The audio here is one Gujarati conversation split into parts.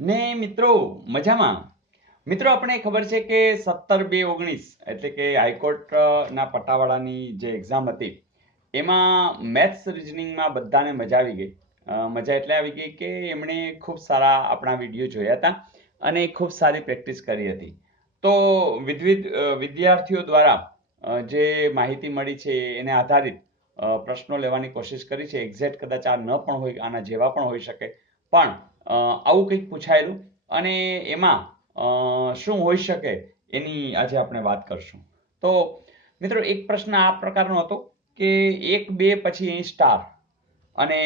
ને મિત્રો મજામાં. મિત્રો આપણે ખબર છે કે 17/2/19 એટલે કે હાઈકોર્ટ ના પટ્ટાવાળાની જે એક્ઝામ હતી એમાં મેથ્સ રિઝનિંગમાં બધાને મજા આવી ગઈ. મજા એટલે આવી ગઈ કે એમણે ખૂબ સારા આપણા વિડીયો જોયા હતા અને ખૂબ સારી પ્રેક્ટિસ કરી હતી. તો વિવિધ વિદ્યાર્થીઓ દ્વારા જે માહિતી મળી છે એને આધારિત પ્રશ્નો લેવાની કોશિશ કરી છે. એક્ઝેક્ટ કદાચ આ ન પણ હોય, આના જેવા પણ હોઈ શકે, પણ આવું કંઈક પૂછાયેલું અને એમાં શું હોઈ શકે એની આજે આપણે વાત કરશું. તો મિત્રો એક પ્રશ્ન આ પ્રકારનો હતો કે 1 2 પછી અહીં સ્ટાર અને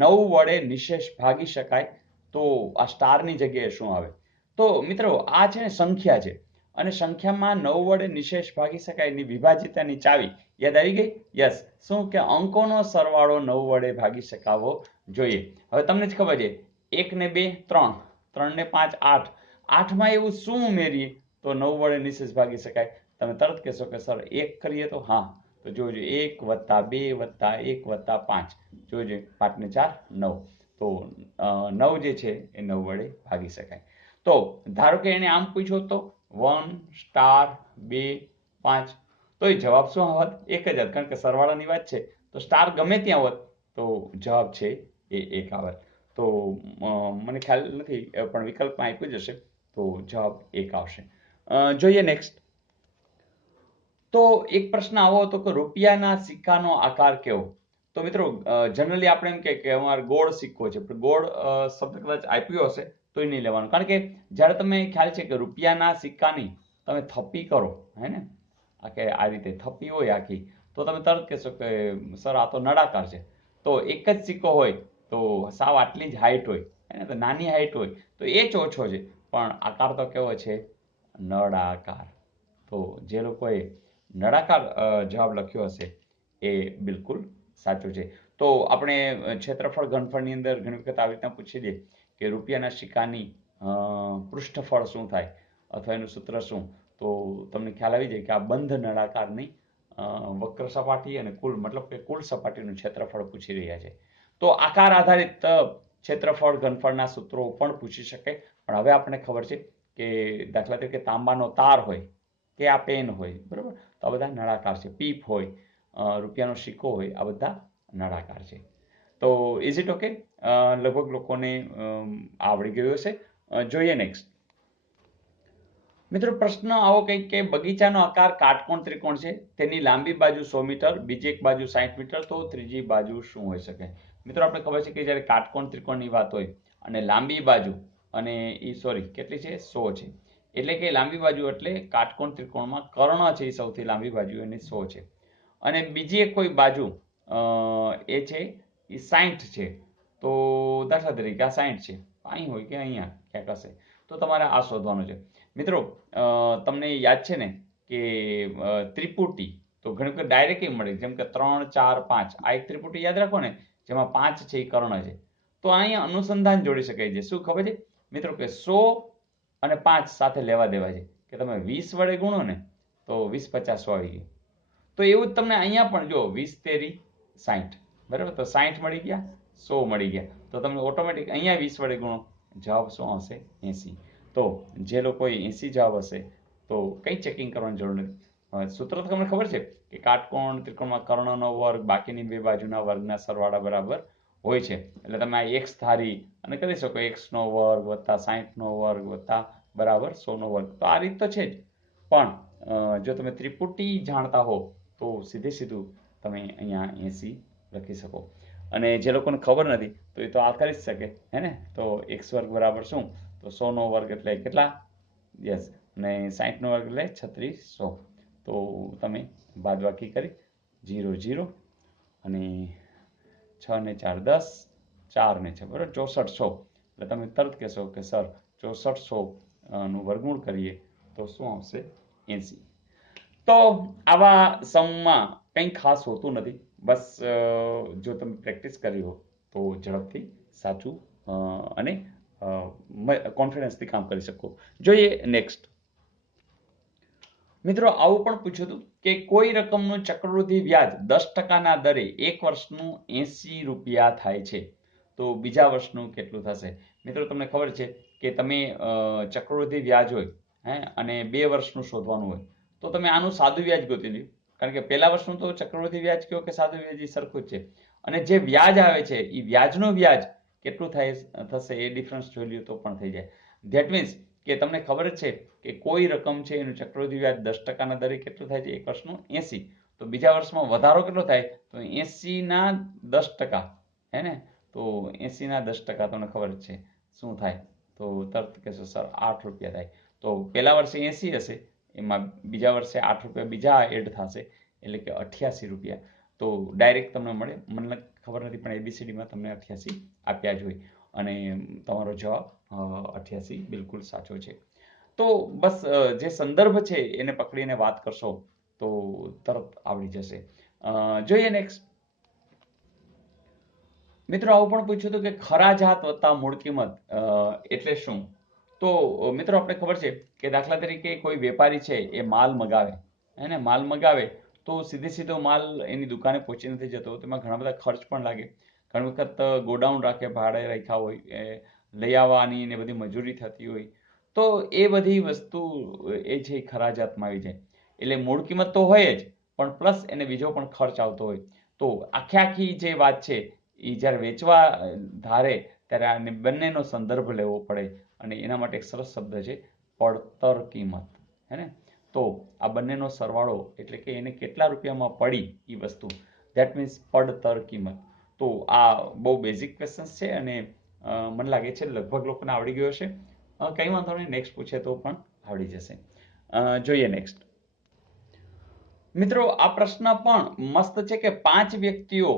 9 વડે નિશેષ ભાગી શકાય તો આ સ્ટારની જગ્યાએ શું આવે? તો મિત્રો આ છે ને સંખ્યા છે અને સંખ્યામાં 9 વડે નિશેષ ભાગી શકાય એની વિભાજિતાની ચાવી યાદ આવી ગઈ? યસ. શું કે અંકોનો સરવાળો 9 વડે ભાગી શકાવો જોઈએ. હવે તમને જ ખબર છે 1 ને 2 3, 3 ને 5 8, 8માં એવું શું ઉમેરીએ તો 9 વડે નિશેષ ભાગી શકાય? તમે તરત કહેશો કે સર 1 કરીએ તો? હા, તો જોજો 1 + 2 + 1 + 5, જોજો 5 ને 4 9, તો 9 જે છે એ 9 વડે ભાગી શકાય. તો ધારો કે એને આમ પૂછ્યો તો 1 સ્ટાર 2 5, તો એ જવાબ શું હોત? એક જ હોત, કારણ કે સરવાળાની વાત છે. તો સ્ટાર ગમે ત્યાં હોત તો જવાબ છે એ 1 આવત. તો મને ખ્યાલ નથી પણ વિકલ્પમાં આપ્યું જ હશે, તો જવાબ 1 આવશે. જોઈએ નેક્સ્ટ. તો એક પ્રશ્ન આવો હતો કે રૂપિયાના સિક્કાનો આકાર કેવો? તો મિત્રો જનરલી આપણે એમ કે અમારે ગોળ સિક્કો છે, પણ ગોળ શબ્દ કદાચ આપ્યો હશે તોય નહીં લેવાનું, કારણ કે જ્યારે તમે ખ્યાલ છે કે રૂપિયાના સિક્કાની તમે થપ્પી કરો, હે ને, કે આ રીતે થપ્પી હોય આખી, તો તમે તરત કહેશો કે સર આ તો નળાકાર છે. તો એક જ સિક્કો હોય તો સાવ આટલી જ હાઈટ હોય, હે ને, તો નાની હાઈટ હોય તો એ જ ઓછો છે, પણ આકાર તો કેવો છે? નળાકાર. તો જે લોકોએ નળાકાર જવાબ લખ્યો હશે એ બિલકુલ સાચું છે. તો આપણે ક્ષેત્રફળ ઘનફળની અંદર ઘણી વખત આવી રીતના પૂછી દે કે રૂપિયાના સિક્કાની પૃષ્ઠફળ શું થાય અથવા એનું સૂત્ર શું, તો તમને ખ્યાલ આવી જાય કે આ બંધ નળાકારની વક્ર સપાટી અને કુલ મતલબ કે કુલ સપાટીનું ક્ષેત્રફળ પૂછી રહ્યા છે. તો આકાર આધારિત ક્ષેત્રફળ ઘનફળના સૂત્રો પણ પૂછી શકે. પણ હવે આપણને ખબર છે કે દાખલા તરીકે તાંબાનો તાર હોય કે આ પેન હોય, બરાબર, તો આ બધા નળાકાર છે. પીપ હોય, રૂપિયાનો સિક્કો હોય, આ બધા નળાકાર છે. તો ઇઝ ઇટ ઓકે? લગભગ લોકોને આવડી ગયું હશે. જોઈએ નેક્સ્ટ. મિત્રો પ્રશ્ન આવો કંઈક કે બગીચાનો આકાર કાટકોણ ત્રિકોણ છે, તેની લાંબી બાજુ 100 મીટર, બીજી એક બાજુ 60 મીટર, તો ત્રીજી બાજુ શું હોઈ શકે? મિત્રો આપણે ખબર છે કે જ્યારે કાટકોણ ત્રિકોણની વાત હોય અને લાંબી બાજુ, અને એ સોરી કેટલી છે? 100 છે. એટલે કે લાંબી બાજુ એટલે કાટકોણ ત્રિકોણમાં કર્ણ છે એ સૌથી લાંબી બાજુ, એની 100 છે. અને બીજી એક કોઈ બાજુ એ છે એ 60 છે. તો દાખલા તરીકે આ 60 છે, અહીં હોય કે અહીંયા ક્યાંક હશે, તો તમારે આ શોધવાનું છે. મિત્રો તમને યાદ છે ને કે ત્રિપુટી તો ઘણી વખત ડાયરેક્ટ એમ મળે, જેમ કે 3 4 5, આ એક ત્રિપુટી યાદ રાખો ને, જેમાં 5 છે એ કર્ણ છે. તો અહીંયા અનુસંધાન જોડી શકાય છે. શું ખબર છે મિત્રો? કે 100 અને 5 સાથે લેવા દેવા છે, કે તમે 20 વડે ગુણો ને તો 20 50 100 આવી ગયું. તો એવું જ તમને અહીંયા પણ જો 20 તેરી 60, બરાબર, તો 60 મળી ગયા, 100 મળી ગયા, તો તમને ઓટોમેટિક અહીંયા 20 વડે ગુણો, જવાબ શું આવશે? 80. તો જે લોકોએ 80 જવાબ હશે તો કંઈ ચેકિંગ કરવાની જરૂર નથી. સૂત્ર તો તમને ખબર છે કે કાટકોણ ત્રિકોણમાં કર્ણનો વર્ગ બાકીની બે બાજુના વર્ગના સરવાળા બરાબર હોય છે. એટલે તમે આ x ધારી અને કરી શકો x નો વર્ગ વત્તા 60 નો વર્ગ વત્તા બરાબર 100 નો વર્ગ. તો આ રીત તો છે જ, પણ જો તમે ત્રિપુટી જાણતા હો તો સીધે સીધું તમે અહીંયા 80 લખી શકો. અને જે લોકોને ખબર નથી તો એ તો આ કરી જ શકે, હે ને. તો x વર્ગ બરાબર શું? તો 100 નો વર્ગ એટલે કેટલા? યસ. અને 60 નો વર્ગ એટલે 3600. તો તમે બાદબાકી કરી 0 0 અને 6 ને 4 10, 4 ને 6 બરાબર 6400. એટલે તમે તરત કહેશો કે સર 6400 નું વર્ગમૂળ કરીએ તો શું આવશે? 80. તો આવા સમમાં કંઈ ખાસ હોતું નથી, બસ જો તમે પ્રેક્ટિસ કરી હો તો ઝડપથી સાચું અને કોન્ફિડન્સથી કામ કરી શકો. જોઈએ નેક્સ્ટ. મિત્રો આવું પણ પૂછ્યું હતું કે કોઈ રકમનું ચક્રવૃદ્ધિ વ્યાજ 10% દરે એક વર્ષનું 80 રૂપિયા થાય છે, તો બીજા વર્ષનું કેટલું થશે? મિત્રો તમને ખબર છે કે તમે ચક્રવૃદ્ધિ વ્યાજ હોય અને 2 વર્ષનું શોધવાનું હોય તો તમે આનું સાદું વ્યાજ ગોતી લ્યો, કારણ કે પહેલા વર્ષનું તો ચક્રવૃદ્ધિ વ્યાજ કયો કે સાદું વ્યાજ એ સરખું જ છે, અને જે વ્યાજ આવે છે એ વ્યાજનું વ્યાજ કેટલું થશે એ ડિફરન્સ જોઈ લ્યો તો પણ થઈ જાય. ધેટ મીન્સ કે તમને ખબર જ છે કે કોઈ રકમ છે એનું ચક્રવૃદ્ધિ વ્યાજ 10% દરે કેટલું થાય છે એક વર્ષનું 80, તો બીજા વર્ષમાં વધારો કેટલો થાય તો 80/10, હે ને, તો 80/10 તમને ખબર જ છે શું થાય, તો તરત કહેશો સર 8 રૂપિયા થાય, તો પહેલા વર્ષે 80 હશે, એમાં બીજા વર્ષે 8 રૂપિયા બીજા એડ થશે એટલે કે 88 રૂપિયા. તો ડાયરેક્ટ તમને મળે, મને ખબર નથી પણ એબીસીડીમાં તમને 88 આપ્યા જ હોય અને તમારો જવાબ 88 બિલકુલ સાચો છે. તો બસ જે સંદર્ભ છે એને પકડીને વાત કરશો તો તરત આવડી જશે. જોઈએ નેક્સ્ટ. મિત્રો આવું પણ પૂછ્યું હતું કે ખરાજાત વત્તા મૂળ કિંમત એટલે શું? તો મિત્રો આપણે ખબર છે કે દાખલા તરીકે કોઈ વેપારી છે એ માલ મગાવે, હે, માલ મગાવે તો સીધો માલ એની દુકાને પહોંચી નથી જતો, તેમાં ઘણા બધા ખર્ચ પણ લાગે, ઘણી વખત ગોડાઉન રાખે, ભાડે રાખ્યા હોય, લઈ આવવાની ને બધી મજૂરી થતી હોય, તો એ બધી વસ્તુ એ છે ખરાજાતમાં આવી જાય. એટલે મૂળ કિંમત તો હોય જ પણ પ્લસ એને બીજો પણ ખર્ચ આવતો હોય, તો આખી જે વાત છે એ જ્યારે વેચવા ધારે ત્યારે આને બંનેનો સંદર્ભ લેવો પડે અને એના માટે એક સરસ શબ્દ છે પડતર કિંમત, હે ને. તો આ બંનેનો સરવાળો એટલે કે એને કેટલા રૂપિયામાં પડી એ વસ્તુ, ધેટ મીન્સ પડતર કિંમત. તો આ બહુ બેઝિક ક્વેશ્ચન છે અને મને લાગે છે લગભગ લોકોને આવડી ગયો હશે. કંઈ વાંધો નહીં, નેક્સ્ટ પૂછે તો પણ આવડી જશે. જોઈએ નેક્સ્ટ. મિત્રો આ પ્રશ્ન પણ મસ્ત છે કે 5 વ્યક્તિઓ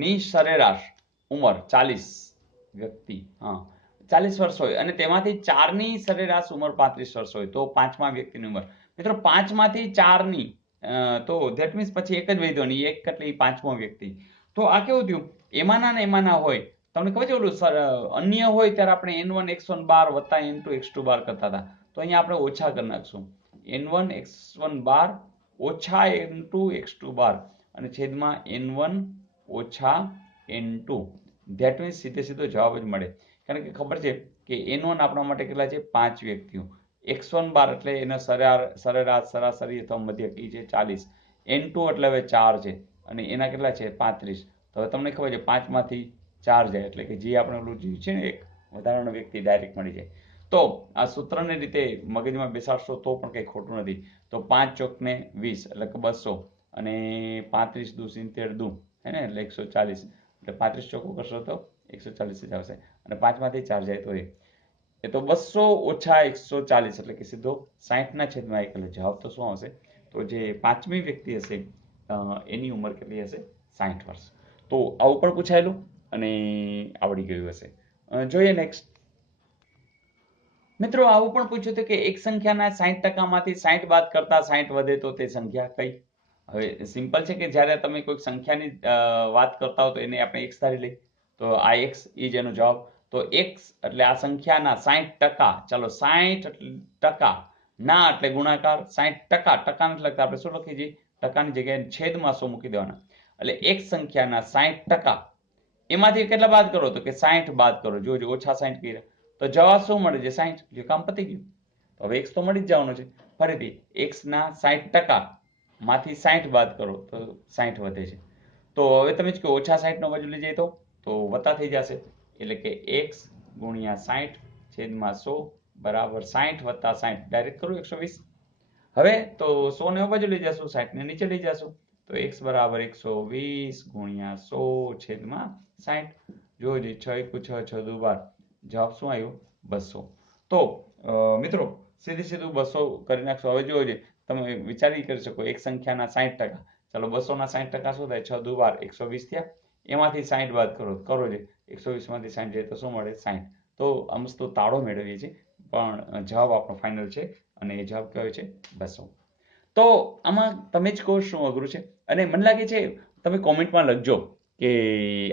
ની સરેરાશ ઉંમર 40 વ્યક્તિ, 40 વર્ષ હોય અને તેમાંથી 4ની સરેરાશ ઉંમર 35 વર્ષ હોય, તો 5મા વ્યક્તિની ઉંમર, મિત્રો 5માંથી 4ની, તો ધેટ મીન્સ પછી એક જ વધ્યો નહીં, એક એટલે 5મો વ્યક્તિ. તો આ કેવું થયું, એમાંના હોય, તમને ખબર છે ઓલું અન્ય હોય ત્યારે આપણે n1 x1 બાર વત્તા n2 x2 બાર કરતા હતા, તો અહીંયા આપણે ઓછા કરી નાખશું, n1 x1 બાર ઓછા n2 x2 બાર અને છેદમાં n1 ઓછા n2, ધેટ મીન્સ સીધો જવાબ જ મળે, કારણ કે ખબર છે કે n1 આપણા માટે કેટલા છે 5 વ્યક્તિઓ, x1 બાર એટલે એના સરેરાશ સરાસરી અથવા મધ્ય કી છે 40, n2 એટલે હવે 4 છે અને એના કેટલા છે 35, તો હવે તમને ખબર છે 5માંથી 4 જાય એટલે કે જે આપણે ઓલું જે છે ને એક વધારાનો વ્યક્તિ ડાયરેક્ટ મળી જાય. તો આ સૂત્રને રીતે મગજમાં બેસાડશો તો પણ કંઈ ખોટું નથી. તો 5 ચોકને 20 એટલે કે 200 અને 35 દુ 70 દુ, હે ને, એટલે 140, એટલે 35 ચોખ્ખું કરશો તો 140 જ આવશે અને 5માંથી 4 જાય તો એ તો 200 ઓછા 140 એટલે કે સીધો 60ના છેદમાં 1, એટલે જવાબ તો શું આવશે, તો જે 5મી વ્યક્તિ હશે એની ઉંમર કેટલી હશે 60 વર્ષ. તો આવું પણ પૂછાયેલું અને આવડી ગયું હશે. જોઈએ નેક્સ્ટ. મિત્રો આવું પણ પૂછ્યું હતું કે એક સંખ્યાના 60%માંથી 60 બાદ કરતા 60 વધે તો તે સંખ્યા કઈ? હવે સિમ્પલ છે કે જ્યારે તમે કોઈ સંખ્યાની વાત કરતા હો તો એને આપણે x ધારી લઈ, તો આ x એ જ એનો જવાબ, તો x એટલે આ સંખ્યાના 60%, ચાલો 60% ના એટલે ગુણાકાર, 60% ટકા નથી લખતા આપણે શું લખીએ છીએ, ટકાની જગ્યાએ છેદમાં 100 મૂકી દેવાના, એટલે એક સંખ્યાના 60% એમાંથી કેટલા બાદ કરો તો કે 60 બાદ કરો, જોજો ઓછા 60 કર્યા તો જવાબ શું મળે છે 60, જો કામ પતી ગયું. તો હવે x તો મળી જ જવાનો છે. ફરીથી x ના 60% માંથી 60 બાદ કરો તો 60 વધે છે. તો હવે તમે જ કહો ઓછા 60 નો બાજુ લઈ જાય તો વત્તા થઈ જશે, એટલે કે x ગુણ્યા 60 છેદમાં 100 બરાબર 60 વત્તા 60, ડાયરેક્ટ કરું 120. હવે તો 100 ને બાજુ લઈ જશું, 60 ને નીચે લઈ જશું, તો x બરાબર 120 ગુણ્યા 100 છેદમાં 60, જોજો 6 × 6 = 6 × 12, જવાબ શું આવ્યો 200. તો મિત્રો સીધું 200 કરી નાખશો. હવે જોજો તમે વિચારી કરી શકો એક સંખ્યાના 60%, ચાલો 200 ના 60% શું થાય 6 × 12 120 થયા, એમાંથી 60 બાદ કરો છે 120 માંથી 60 જાય તો શું મળે 60. તો આ મસ્ત તાળો મેળવીએ છીએ પણ જવાબ આપણો ફાઇનલ છે અને એ જવાબ કયો છે 200. તો આમાં તમે જ કહો શું અઘરું છે, અને મને લાગે છે તમે કોમેન્ટમાં લખજો કે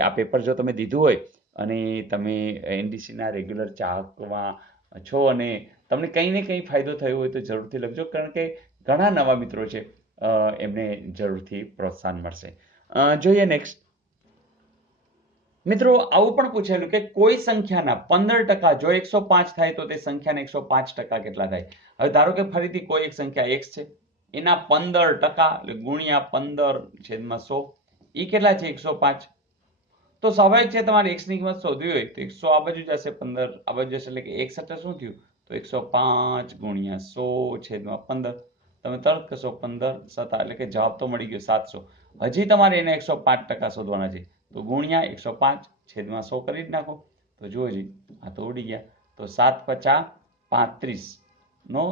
આ પેપર જો તમે દીધું હોય અને તમે એનડીસીના રેગ્યુલર ચાહકમાં છો અને તમને કંઈ ને કંઈ ફાયદો થયો હોય તો જરૂરથી લખજો, કારણ કે ઘણા નવા મિત્રો છે અ, એમને જરૂરથી પ્રોત્સાહન મળશે. જોઈએ નેક્સ્ટ. મિત્રો આવું પણ પૂછેલું કે કોઈ સંખ્યાના 15%, જો 105 થાય તો તે સંખ્યાના 105% કેટલા થાય? હવે ધારો કે ફરીથી કોઈ એક સંખ્યા x છે, એના 15% એટલે ગુણ્યા 15/100, એ કેટલા છે? 105. તો સ્વાભાવિક છે તમારે x ની કિંમત શોધવી હોય તો 100 આ બાજુ જશે, 15 આ બાજુ જશે, એટલે કે x એટલે શું થયું? તો 105 ગુણ્યા 100/15. તમે તરત કશો 15 એટલે કે જવાબ તો મળી ગયો 700. હજી તમારે એને 105% શોધવાના છે, તો ગુણ્યા 105/100 કરી જ નાખો. તો જુઓ જી, આ તો ઉડી ગયા. તો 7×5 = 35 નો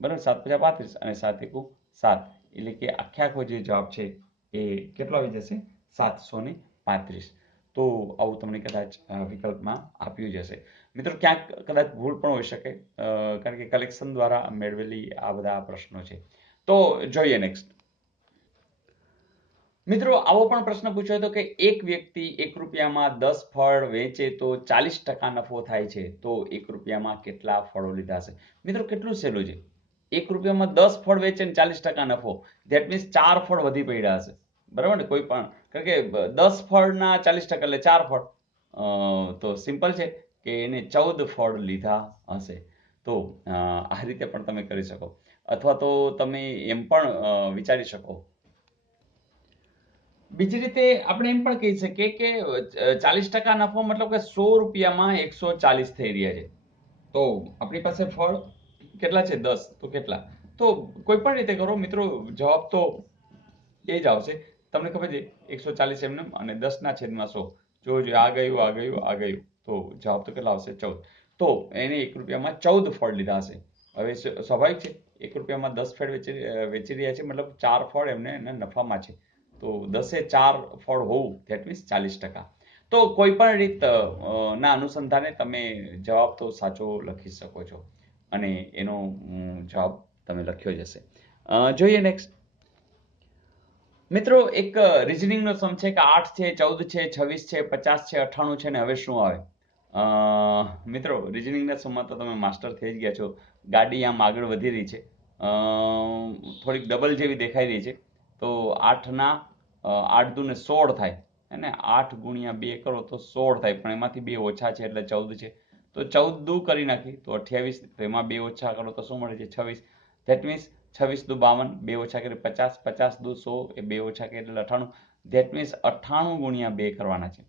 બરાબર, 7×5 = 35 અને 7×1 = 7, એટલે કે આખે આખો જે જવાબ છે એ કેટલો આવી જશે? 735. તો આવું તમને કદાચ વિકલ્પમાં આપ્યું જ હશે. મિત્રો ક્યાંક કદાચ ભૂલ પણ હોઈ શકે, કારણ કે કલેક્શન દ્વારા મેળવેલી આ બધા પ્રશ્નો છે. તો જોઈએ નેક્સ્ટ. મિત્રો આવો પણ પ્રશ્ન પૂછ્યો હતો કે એક વ્યક્તિ 1 રૂપિયામાં 10 ફળ વેચે તો 40% નફો થાય છે, તો 1 રૂપિયામાં કેટલા ફળો લીધા હશે? મિત્રો કેટલું સહેલું છે. 1 રૂપિયામાં 10 ફળ વેચે ને 40% નફો, ધેટ મીન્સ 4 ફળ વધી પડ્યા હશે, બરાબર ને? કોઈ પણ, કારણ કે 10 ફળના 40% એટલે 4 ફળ. તો સિમ્પલ છે કે એને 14 ફળ લીધા હશે. તો આ રીતે પણ તમે કરી શકો, અથવા તો તમે એમ પણ વિચારી શકો. બીજી રીતે આપણે એમ પણ કહી શકીએ કે 40% નફો મતલબ કે 100 રૂપિયામાં 140 થઈ રહ્યા છે. તો આપણી પાસે ફળ કેટલા છે? 10. તો કેટલા? તો કોઈ પણ રીતે કરો મિત્રો, જવાબ તો એ જ આવશે. તમને ખબર છે 140 એમને અને 10/100. જો આ ગયું, આ ગયું, આ ગયું, તો જવાબ તો કેટલા આવશે? 14. તો એને 1 રૂપિયામાં 14 ફળ લીધા હશે. હવે સ્વાભાવિક છે 1 રૂપિયામાં 10 ફળ વેચી રહ્યા છે, મતલબ 4 ફળ એમને નફામાં છે. તો 10એ 4 ફળ હોવું, ધેટ મીન્સ 40%. તો કોઈ પણ રીત ના અનુસંધાને તમે જવાબ તો સાચો લખી શકો છો, અને એનો જવાબ તમે લખ્યો જ હશે. જોઈએ નેક્સ્ટ. મિત્રો એક રિઝનિંગનો સમ છે કે 8 છે, 14 છે, 26 છે, 50 છે, 98 છે, ને હવે શું આવે? મિત્રો રિઝનિંગના સમમાં તો તમે માસ્ટર થઈ જ ગયા છો. ગાડી આમ આગળ વધી રહી છે, થોડીક ડબલ જેવી દેખાઈ રહી છે. તો 8ના 8 દુને 16 થાય, હે ને? 8 ગુણ્યા 2 કરો તો 16 થાય, પણ એમાંથી 2 ઓછા છે એટલે 14 છે. તો 14 દુ કરી નાખી તો 28, તો એમાં 2 ઓછા કરો તો શું મળે છે? 26. ધેટ મીન્સ 26 દુ 52, 2 ઓછા કરે 50, 50 દુ 100, એ 2 ઓછા કરે એટલે 98. ધેટ મીન્સ 98 ગુણ્યા 2 કરવાના છે.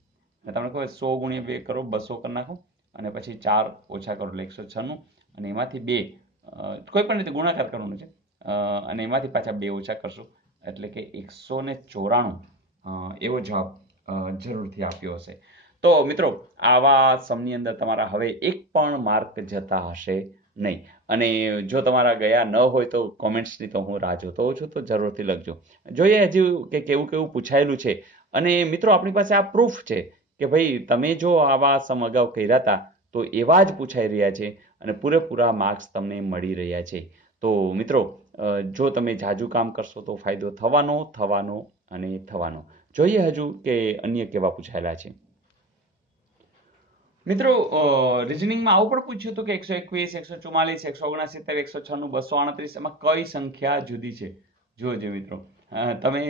અને તમને ખબર 100 ગુણ્યા 2 કરો 200 કરી નાખો, અને પછી 4 ઓછા કરો એટલે 196, અને એમાંથી 2 કોઈ પણ રીતે ગુણાકાર કરવાનો છે, અને એમાંથી પાછા 2 ઓછા કરશો એટલે કે 194 એવો જવાબ જરૂરથી આપ્યો હશે. તો મિત્રો આવા સમની અંદર તમારા હવે એક પણ માર્ક જતા હશે નહીં. અને જો તમારા ગયા ન હોય તો કોમેન્ટ્સની તો હું રાહ જોતો હોઉં છું, તો જરૂરથી લખજો. જોઈએ હજી કે કેવું કેવું પૂછાયેલું છે. અને મિત્રો આપણી પાસે આ પ્રૂફ છે કે ભાઈ તમે જો આવા સમ અગાઉ કર્યા હતા તો એવા જ પૂછાઈ રહ્યા છે, અને પૂરેપૂરા માર્ક્સ તમને મળી રહ્યા છે. તો મિત્રો જો તમે જાજુ કામ કરશો તો ફાયદો થવાનો અને થવાનો. જોઈએ હજુ કે અન્ય કેવા પૂછાયેલા છે. મિત્રો રિઝનિંગમાં આવું પણ પૂછ્યું હતું કે 121, 144, 169, 196, 238, એમાં કઈ સંખ્યા જુદી છે? જોજો મિત્રો, તમે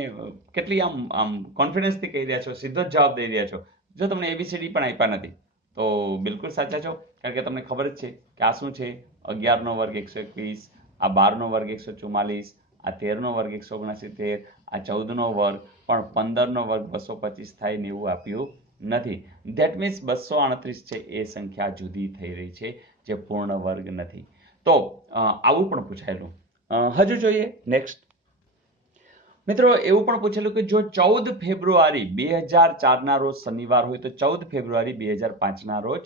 કેટલી આમ કોન્ફિડન્સથી કહી રહ્યા છો, સીધો જ જવાબ દઈ રહ્યા છો. જો તમને ABCD પણ આપ્યા નથી તો બિલકુલ સાચા છો, કારણ કે તમને ખબર જ છે કે આ શું છે? 11નો વર્ગ 121, આ 12નો વર્ગ 144, આ 13નો વર્ગ 169, આ 14નો વર્ગ, પણ 15નો વર્ગ 225 થાય ને એવું આપ્યું નથી. ધેટ મીન્સ 238 છે એ સંખ્યા જુદી થઈ રહી છે, જે પૂર્ણ વર્ગ નથી. તો આવું પણ પૂછાયેલું. હજુ જોઈએ નેક્સ્ટ. મિત્રો એવું પણ પૂછેલું કે જો 14 ફેબ્રુઆરી 2004ના રોજ શનિવાર હોય તો 14 ફેબ્રુઆરી 2005ના રોજ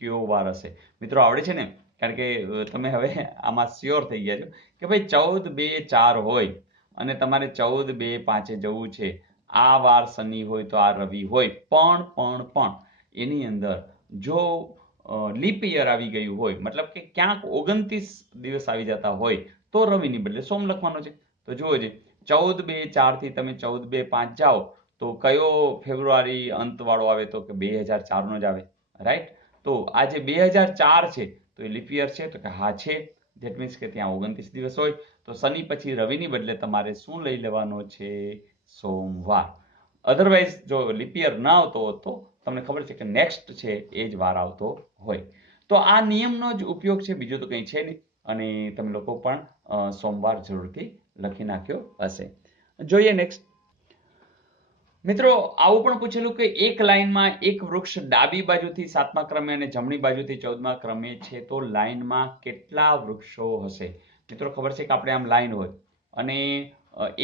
કયો વાર હશે? મિત્રો આવડે છે ને, કારણ કે તમે હવે આમાં શ્યોર થઈ ગયા છો કે ભાઈ 14-2-4 હોય અને તમારે 14-2-5 જવું છે. આ વાર શનિ હોય તો આ રવિ હોય, પણ એની અંદર જો લીપ યર આવી ગયું હોય, મતલબ કે ક્યાંક 29 દિવસ આવી જતા હોય, તો રવિની બદલે સોમ લખવાનો છે. તો જુઓ છે 14-2-4 થી તમે 14-2-5 જાઓ તો કયો ફેબ્રુઆરી અંત વાળો આવે? તો કે 2004નો જ આવે, રાઈટ? તો આ જે 2004 છે તો એ લીપ યર છે? તો કે હા છે. ધેટ મીન્સ કે ત્યાં 29 દિવસ હોય, તો શનિ પછી રવિની બદલે તમારે શું લઈ લેવાનો છે? સોમવાર. અધરવાઇઝ જો લીપ યર ના આવતો હોત તો તમને ખબર છે કે નેક્સ્ટ છે એ જ વાર આવતો હોય. તો આ નિયમનો જ ઉપયોગ છે, બીજું તો કંઈ છે નહીં. અને તમે લોકો પણ સોમવાર જરૂરથી લખી નાખ્યો હશે. જોઈએ નેક્સ્ટ. મિત્રો આવું પણ પૂછેલું કે એક લાઈનમાં એક વૃક્ષ ડાબી બાજુથી 7મા ક્રમે અને જમણી બાજુથી 14મા ક્રમે છે, તો લાઈનમાં કેટલા વૃક્ષો હશે? મિત્રો ખબર છે કે આપણે આમ લાઈન હોય અને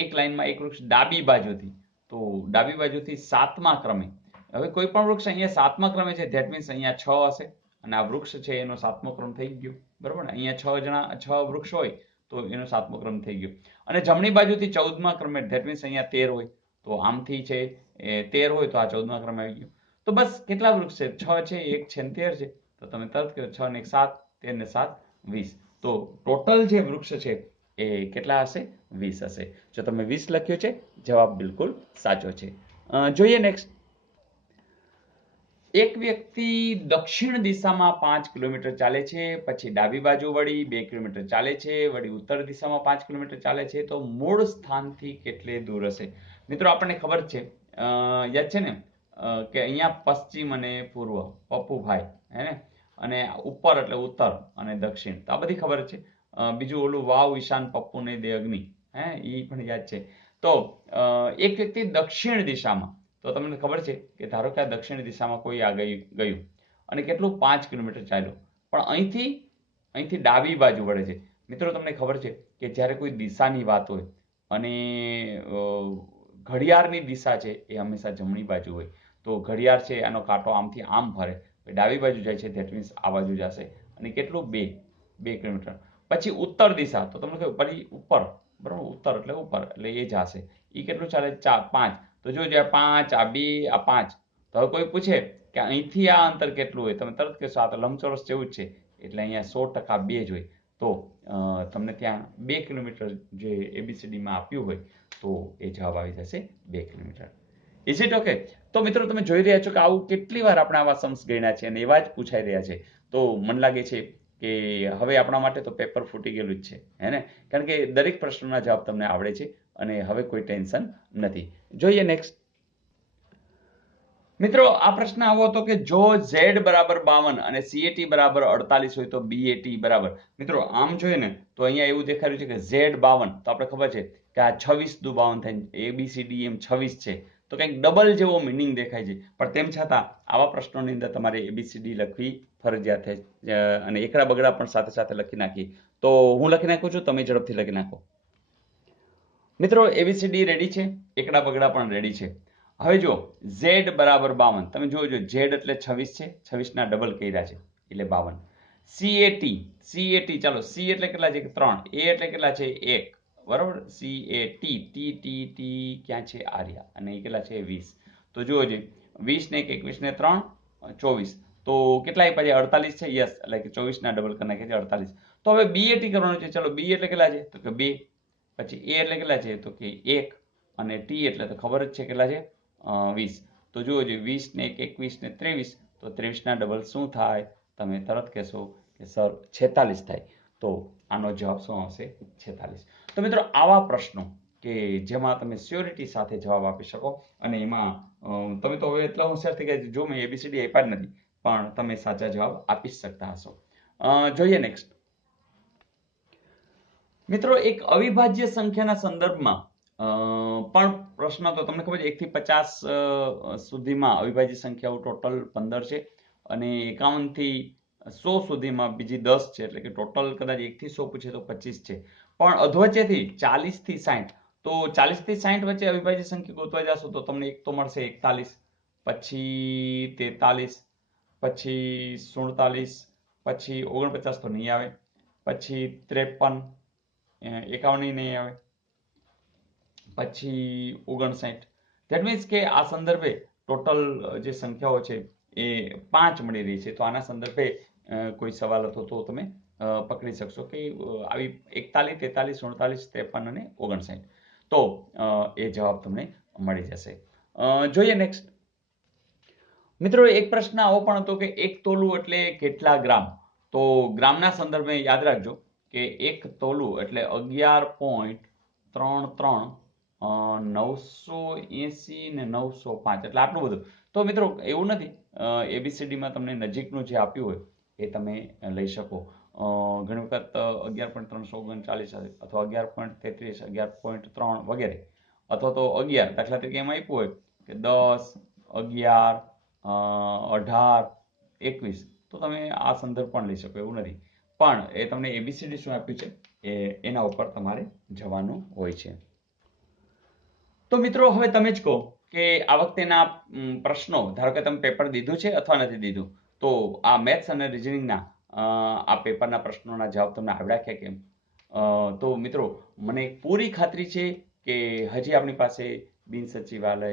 એક લાઈનમાં એક વૃક્ષ ડાબી બાજુથી, તો ડાબી બાજુથી 7મા ક્રમે. હવે કોઈ પણ વૃક્ષ અહીંયા 7મા ક્રમે છે, ધેટ મીન્સ અહીંયા 6 હશે અને આ વૃક્ષ છે એનો 7મો ક્રમ થઈ ગયો, બરોબર ને? અહીંયા 6 વૃક્ષ હોય તો એનો 7મો ક્રમ થઈ ગયો. અને જમણી બાજુથી 14મા ક્રમે, ધેટ મીન્સ અહીંયા 13 હોય, તો આમથી છે એ 13 હોય તો આ 14મા ક્રમે આવી ગયો. તો બસ કેટલા વૃક્ષ છે? 6 છે, 1 છે ને 13 છે. તો તમે તરત કહો 6 ને 1 7, 13 ને 7 20. તો ટોટલ જે વૃક્ષ છે એ કેટલા હશે? 20 હશે. જો તમે 20 લખ્યો છે, જવાબ બિલકુલ સાચો છે. જોઈએ નેક્સ્ટ. એક વ્યક્તિ દક્ષિણ દિશામાં 5 કિલોમીટર ચાલે છે, પછી ડાબી બાજુ વળી 2 કિલોમીટર ચાલે છે, વળી ઉત્તર દિશામાં 5 કિલોમીટર ચાલે છે, તો મૂળ સ્થાનથી કેટલે દૂર હશે? મિત્રો આપણને ખબર છે, યાદ છે ને કે અહીંયા પશ્ચિમ અને પૂર્વ, પપ્પુભાઈ, હે ને, અને ઉપર એટલે ઉત્તર અને દક્ષિણ, તો આ બધી ખબર છે. બીજું ઓલું વાવ ઈશાન પપ્પુ ને દે અગ્નિ, હે, એ પણ યાદ છે. તો એક વ્યક્તિ દક્ષિણ દિશામાં, તો તમને ખબર છે કે ધારો કે આ દક્ષિણ દિશામાં કોઈ આ ગયું અને કેટલું 5 કિલોમીટર ચાલ્યું, પણ અહીંથી ડાબી બાજુ વળે છે. મિત્રો તમને ખબર છે કે જ્યારે કોઈ દિશાની વાત હોય અને ઘડિયાળની દિશા છે એ હંમેશા જમણી બાજુ હોય, તો ઘડિયાળ છે આનો કાંટો આમથી આમ ફરે, ડાબી બાજુ જાય છે, ધેટ મીન્સ આ બાજુ જશે. અને કેટલું 2 કિલોમીટર. પછી ઉત્તર દિશા, તો તમને કહ્યું પછી ઉપર, બરાબર, ઉત્તર એટલે ઉપર એટલે એ જશે. એ કેટલું ચાલે? 4 5. તો જો 5, આ 2, આ 5. તો હવે કોઈ પૂછે કે અહીંથી આ અંતર કેટલું હોય, તમે તરત કહેશો આ તો લંબચોરસ જેવું જ છે, એટલે અહીંયા 100% 2 જ હોય. તો તમને ત્યાં 2 કિલોમીટર જે એબીસીડીમાં આપ્યું હોય તો એ જવાબ આવી જશે 2 કિલોમીટર. Is it okay? તો મિત્રો તમે જોઈ રહ્યા છો કે આવું કેટલી વાર આપણે આવા સમ્સ ગણ્યા છે અને એવા જ પૂછાઈ રહ્યા છે. તો મને લાગે છે કે હવે આપણા માટે તો પેપર ફૂટી ગયેલું જ છે, હે ને? કારણ કે દરેક પ્રશ્નના જવાબ તમને આવડે છે અને હવે કોઈ ટેન્શન નથી. જોઈએ નેક્સ્ટ. મિત્રો આ પ્રશ્ન આવો હતો કે જો Z બરાબર 52 અને CAT બરાબર 48 હોય તો BAT બરાબર. મિત્રો આમ જોઈએ ને તો અહીંયા એવું દેખાઈ રહ્યું છે કે Z 52, તો આપણે ખબર છે કે આ 26 દુ 52 થાય, ABCD એમ 26 છે, તો કંઈક ડબલ જેવો મિનિંગ દેખાય છે. પણ તેમ છતાં આવા પ્રશ્નોની અંદર તમારે ABCD લખવી ફરજિયાત છે અને એકડા બગડા પણ સાથે સાથે લખી નાખી. તો હું લખી નાખું છું, તમે ઝડપથી લખી નાખો. મિત્રો ABCD રેડી છે, એકડા બગડા પણ રેડી છે. હવે જો Z બરાબર 52, તમે જોજો Z એટલે 26 છે, 26 ના ડબલ કર્યા છે એટલે 52. CAT, ચાલો C એટલે કેટલા છે? 3. A એટલે કેટલા છે? 1, બરાબર. CAT, T ક્યાં છે? આર્યા, અને એ કેટલા છે? 20. તો જોજો 20 ને 1, 21 ને 3, 24. તો કેટલા આપ્યા છે? 48 છે. યસ, એટલે કે 24 ના ડબલ કરી નાખ્યા છે 48. તો હવે BAT કરવાનું છે. ચલો B એટલે કેટલા છે? તો કે 2. પછી A એટલે કેટલા છે? તો કે 1. અને T એટલે તો ખબર જ છે કેટલા છે? 20. તો જુઓ 20 ને 1, 21 ને 23, તો 23 ના ડબલ શું થાય? તમે તરત કહેશો કે સર 46 થાય. તો આનો જવાબ શું આવશે? 46. તો મિત્રો આવા પ્રશ્નો કે જેમાં તમે સ્યોરિટી સાથે જવાબ આપી શકો અને એમાં તમે તો હવે એટલા હોશિયાર થઈ ગયા જો મેં ABCD આપ્યા જ નથી, પણ તમે સાચા જવાબ આપી શકતા હશો. જોઈએ નેક્સ્ટ. મિત્રો એક અવિભાજ્ય સંખ્યાના સંદર્ભમાં પણ પ્રશ્ન, તો તમને ખબર છે 1 થી 50 સુધીમાં અવિભાજ્ય સંખ્યાઓ ટોટલ 15 છે અને 51 થી 100 સુધીમાં બીજી 10 છે, એટલે કે ટોટલ કદાચ 1 થી 100 પૂછે તો 25 છે. પણ અધવચ્ચેથી 40 થી 60, તો 40 થી 60 વચ્ચે અવિભાજ્ય સંખ્યા ગોતવા જશો તો તમને એક તો મળશે 41, પછી 43, પછી 47, પછી 49 તો નહીં આવે, પછી 53, 51 નહીં આવે, પછી 59. ધેટ મીન્સ કે આ સંદર્ભે ટોટલ જે સંખ્યાઓ છે એ 5 મળી રહી છે. તો આના સંદર્ભે કોઈ સવાલ હતો તો તમે પકડી શકશો કે આવી 41, 43, 49, 53 અને 59. તો એ જવાબ તમને મળી જશે. જોઈએ નેક્સ્ટ. મિત્રો એક પ્રશ્ન આવો પણ હતો કે 1 તોલું એટલે કેટલા ગ્રામ? તો ગ્રામના સંદર્ભે યાદ રાખજો કે 1 તોલું એટલે 11.33, 980 ને 905, એટલે આટલું બધું. તો મિત્રો એવું નથી, ABCD માં તમને નજીકનું જે આપ્યું હોય એ તમે લઈ શકો. ઘણી વખત 11.339 અથવા 11.33, 11.3 વગેરે, અથવા તો 11, દાખલા તરીકે એમાં આપ્યું હોય કે 10, 11, 18, 21, તો તમે આ સંદર્ભ પણ લઈ શકો, એવું નથી. પણ એ તમને ABCD શું આપ્યું છે એના ઉપર તમારે જવાનું હોય છે. તો મિત્રો હવે તમે જ કહો કે આ વખતેના પ્રશ્નો, ધારો કે તમે પેપર દીધું છે અથવા નથી દીધું, તો આ મેથ્સ અને રિઝનિંગના આ પેપરના પ્રશ્નોના જવાબ તમને આવડ્યા કે કેમ? તો મિત્રો મને પૂરી ખાતરી છે કે હજી આપણી પાસે બિન સચિવાલય,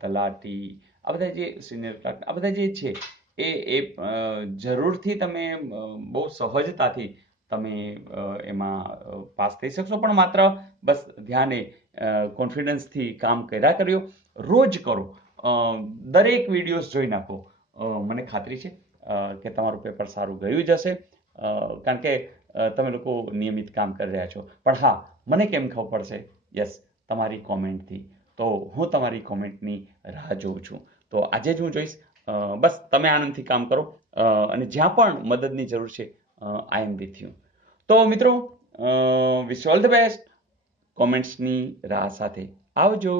તલાટી, આ બધા જે સિનિયર ક્લાર્ક, આ બધા જે છે એ જરૂરથી તમે બહુ સહજતાથી તમે એમાં પાસ થઈ શકશો. પણ માત્ર બસ ધ્યાને કોન્ફિડન્સથી કામ કર્યા કર્યો, રોજ કરો, દરેક વિડીયોઝ જોઈ નાખો. મને ખાતરી છે કે તમારું પેપર સારું ગયું જ હશે, કારણ કે તમે લોકો નિયમિત કામ કરી રહ્યા છો. પણ હા, મને કેમ ખબર પડશે? યસ, તમારી કોમેન્ટથી. તો હું તમારી કોમેન્ટની રાહ જોઉં છું. તો આજે જ હું જોઈશ. બસ તમે આનંદથી કામ કરો, અને જ્યાં પણ મદદની જરૂર છે, આઈ એમ વિથ યુ. તો મિત્રો, વિશ ઓલ ધ બેસ્ટ. કોમેન્ટ્સની રાહ સાથે આવજો.